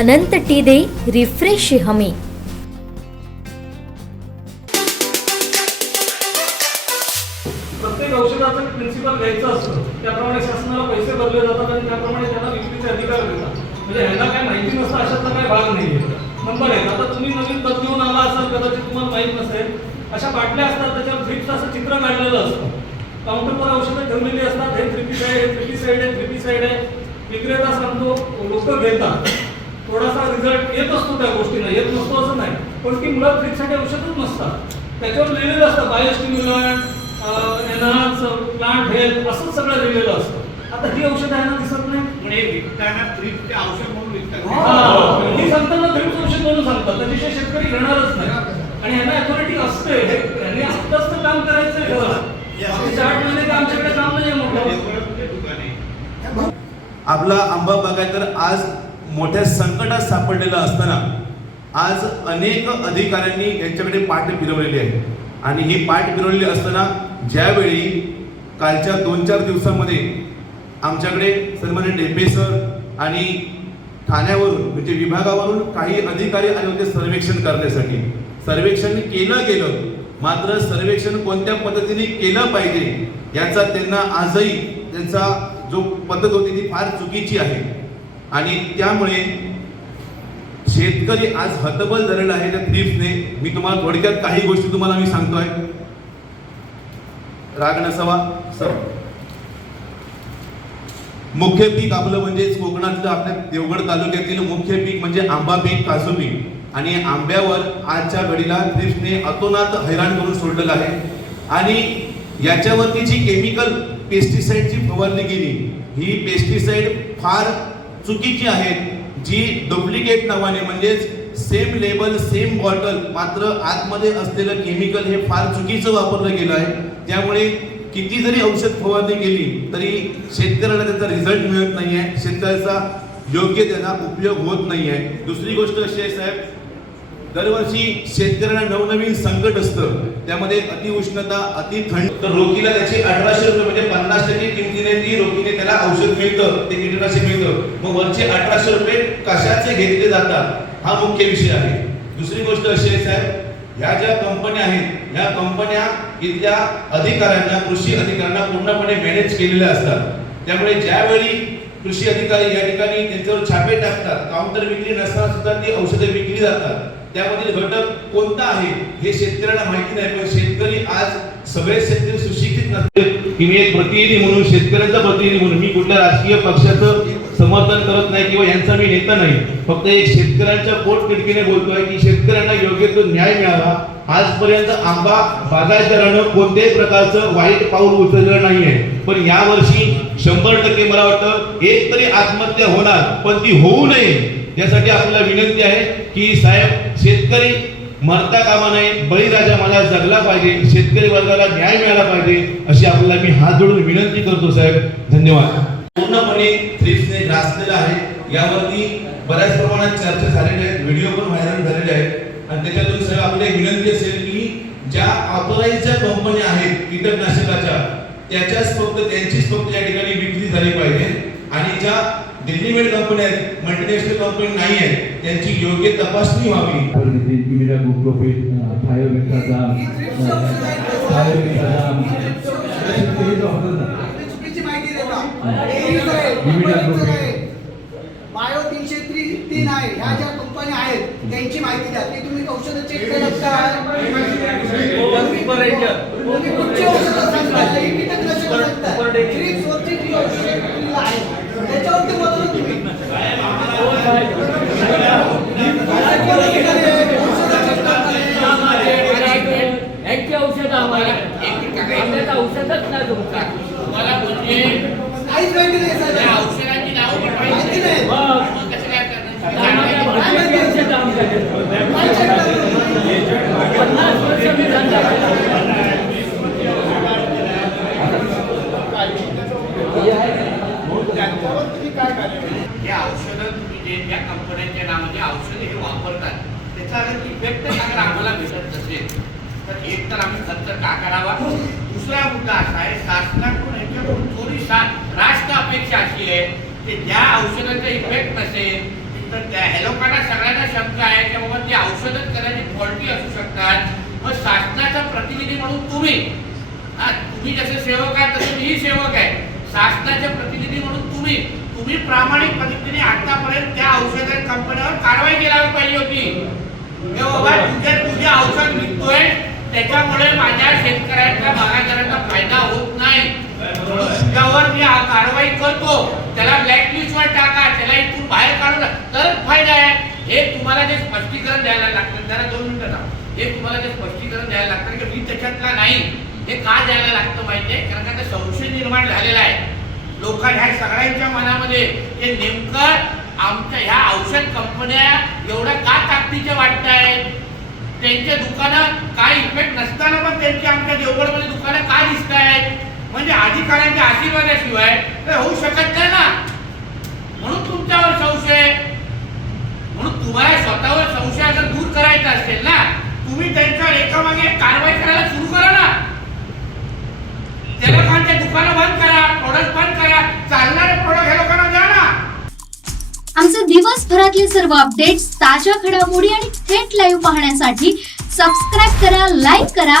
अनंत T दे refresh हमी. प्रत्येक औषधाचं प्रिन्सिपल घ्यायचं असतं त्याप्रमाणे शासनाला पैसे भरले जातात आणि त्याप्रमाणे त्यांना विक्रीचे अधिकार देतात म्हणजे ह्यांना काय माहिती नसतं अशातला काय भाग नाही नंबर एक आता तुम्ही नवीन पद घेऊन आला असाल कदाचित तुम्हाला माहीत नसेल अशा बाटल्या असतात त्याच्यावर फ्लिप्स असं चित्र काढलेलं असतं. काउंटरवर औषधं ठेवलेली असतात हे थ्री पी साईड आहे थ्री साईड आहे थ्री पी साईड आहे. विक्रेता सांगतो लोक घेतात. थोडासा रिझल्ट येत असतो त्या गोष्टीला. येत नसतो असं नाही. पण ती मुळात फ्लिपसाठी औषधच नसतात. त्याच्यावर लिहिलेलं असतं बायोस्टिम्युलंट एनहान्स प्लांट हेल्थ असंच सगळं लिहिलेलं असतं. आता ही औषधं आहे ना दिसत नाही. म्हणजे विकताना फ्रीजचे औषध म्हणून विकतात. हा, ही. सांगताना औषध म्हणून सांगतात. त्याच्याशिवाय शेतकरी घेणारच नाही. आणि यांना अथॉरिटी असते. हे यांनी आत्ताच तर काम महिने काय आमच्याकडे काम नाही मोठं. आपला आंबा बागायतर आज मोठ्या संकटात सापडलेलं असताना आज अनेक अधिकाऱ्यांनी यांच्याकडे पाठ फिरवलेली आहे. आणि ही पाठ फिरवलेली असताना ज्यावेळी कालच्या दोन चार दिवसामध्ये आमच्याकडे सन्मान्य डेपे सर आणि ठाण्यावरून म्हणजे विभागावरून काही अधिकारी आले होते सर्वेक्षण करण्यासाठी. सर्वेक्षण केलं गेलं मात्र सर्वेक्षण कोणत्या पद्धतीने केलं पाहिजे याचा त्यांना आजही त्यांचा जो पद्धत होती ती फार चुकीची आहे. आणि त्यामुळे शेतकरी आज हतबल झालेला आहे त्या थ्रिप्सने मी तुम्हाला थोडक्यात काही गोष्टी तुम्हाला मी सांगतोय. राग नसावा. सर मुख्य पीक आपलं म्हणजेच कोकणातलं आपल्या देवगड तालुक्यातील मुख्य पीक म्हणजे आंबा पीक काजू पीक. आणि आंब्यावर आजच्या घडीला थ्रिप्सने अतोनात हैराण करून सोडलेलं आहे. आणि याच्यावरती जी केमिकल पेस्टिसाईडची फवारणी केली ही पेस्टिसाईड फार चुकीची आहे जी डुप्लिकेट नावाने म्हणजेच सेम लेबल सेम बॉटल मात्र आतमध्ये असलेलं केमिकल हे फार चुकीचं वापरलं गेलं आहे. त्यामुळे किती जरी औषध फवारणी केली तरी शेतकऱ्याला त्याचा रिझल्ट मिळत नाही आहे शेतकऱ्याचा योग्य त्याचा उपयोग होत नाही आहे दुसरी गोष्ट अशी आहे साहेब दरवर्षी शेतकऱ्यांना नवनवीन संकट असतं. त्यामध्ये अतिउष्णता अति थंड. तर रोगीला त्याची अठराशे रुपये म्हणजे पन्नास टक्के किमतीने ती रोगीने त्याला औषध मिळतं. ते कीटकनाशक मिळतं. मग वरचे अठराशे रुपये कशाचे घेतले जातात? हा मुख्य विषय आहे. दुसरी गोष्ट अशी आहे साहेब ह्या ज्या कंपन्या आहेत ह्या कंपन्या इथल्या अधिकाऱ्यांना कृषी अधिकाऱ्यांना पूर्णपणे मॅनेज केलेल्या असतात. त्यामुळे ज्यावेळी कृषी अधिकारी या ठिकाणी त्यांच्यावर छापे टाकतात काउंटर विक्री नसताना सुद्धा ती औषधे विकली जातात. त्यामधील घटक कोणता आहे हे शेतकऱ्यांना माहिती नाही पण शेतकरी आज सगळे शेतकरी सुशिक्षित नसते की मी एक प्रतिनिधी म्हणून शेतकऱ्यांचा प्रतिनिधी म्हणून मी कुठल्या राजकीय पक्षाचं समर्थन करत नाही किंवा यांचा मी नेता नाही. फक्त एक शेतकऱ्यांच्या पोट तिडकीने बोलतोय की शेतकऱ्यांना योग्य तो न्याय मिळावा. आजपर्यंत आंबा बागायतदारानं कोणत्याही प्रकारचं वाईट पाऊल उचललं नाहीये. पण यावर्षी शंभर टक्के मला वाटतं एक तरी आत्महत्या होणार पण ती होऊ नये. यासाठी आपल्याला विनंती आहे की साहेब शेतकरी मरता कामा नये बळीराजा मला जगला पाहिजे शेतकरी वर्गाला न्याय मिळाला पाहिजे अशी आपल्याला मी हात जोडून विनंती करतो साहेब. धन्यवाद. पूर्णपणे थ्रिप्सने ग्रासलेला आहे. यावरती बऱ्याच प्रमाणात चर्चा झालेल्या आहेत व्हिडिओ पण व्हायरल झालेले आहेत. आणि त्याच्यातून साहेब आपली विनंती असेल की ज्या ऑथोराईज ज्या कंपन्या आहेत कीटकनाशकाच्या त्याच्याच फक्त त्यांचीच फक्त या ठिकाणी विक्री झाली पाहिजे. आणि ज्या दिल्ली मेड कंपन्या आहेत मल्टीनॅशनल कंपनी नाही आहेत त्यांची योग्य तपासणी व्हावी. हे. बायो तीनशे तीन आहे ह्या ज्या कंपन्या आहेत त्यांची माहिती द्या. ती तुम्ही औषधं चेक केलं का तुम्ही कुठची औषधं सांगता ही कीटकनाशकं सांगता Thrips वरची जी औषधं कुठली आहेत त्याच्यावरती बोला ना तुम्ही औषधं check करताना यांची औषध आम्हाला औषधच नाही तुमचा. मला म्हणजे काहीच माहिती नाही त्या सर औषधाची नावं पण माहिती नाही. मग कसं काय करणार. काय हे औषधं तुम्ही जे त्या कंपन्यांच्या नावाचे औषधं हे वापरतात त्याचा अगर इफेक्ट अगर आम्हाला भेटत नसेल. तर एक तर आम्ही खर्च का करावा? दुसरा मुद्दा असा आहे शासनाकडून याच्याकडून थोडी सा रास्त अपेक्षा अशी आहे की ज्या औषधाचा इफेक्ट नसेल तर त्या ह्या लोकांना सगळ्यांना शंका आहे की बाबा ती औषधच कदाचित फॉल्टी असू शकतात. मग शासनाचा प्रतिनिधी म्हणून तुम्ही हा, तुम्ही जसे सेवक आहे तसे मीही सेवक आहे. शासनाचे प्रतिनिधी म्हणून तुम्ही तुम्ही प्रामाणिक पद्धतीने आतापर्यंत त्या औषध कंपन्यावर कारवाई केली पाहिजे होती. बाबा तुझ्या तुझे औषध विकतोय त्याच्यामुळे माझ्या शेतकऱ्यांच्या बागायतदारांना फायदा होत नाही. त्यावर मी कारवाई करतो. त्याला ब्लॅक वर टाका. त्याला इथून बाहेर काढू नका. तरच फायदा आहे. हे तुम्हाला जे स्पष्टीकरण द्यायला लागतं त्याला दोन मिनिटं थांब. हे तुम्हाला जे स्पष्टीकरण द्यायला लागतं की मी त्याच्यातला नाही. हे का द्यायला लागतं माहितीये? कारण का ते संशय निर्माण झालेला आहे. लोकांना ह्या सगळ्यांच्या मनामध्ये हे नेमकं आमच्या ह्या औषध कंपन्या एवढ्या का ताकदीच्या वाटत आहेत? त्यांच्या दुकानात काय इफेक्ट नसताना पण त्यांची आमच्या देवगडमध्ये दुकानं का दिसत आहेत म्हणजे अधिकाऱ्यांच्या आशीर्वादाशिवाय ते होऊ शकत नाही ना. म्हणून तुमच्यावर संशय. म्हणून तुम्हाला स्वतःवर संशय जर दूर करायचा असेल ना तुम्ही त्यांच्यावर एकामागे कारवाई करायला सुरू करा ना. त्या लोकांचे दुकानं बंद करा प्रोडक्ट बंद करा चालणारे प्रोडक्ट हे लोकांना द्या ना. आमचे दिवसभरातले सर्व अपडेट्स ताज्या घडामोडी आणि थेट लाईव्ह पाहण्यासाठी सबस्क्राईब करा लाईक करा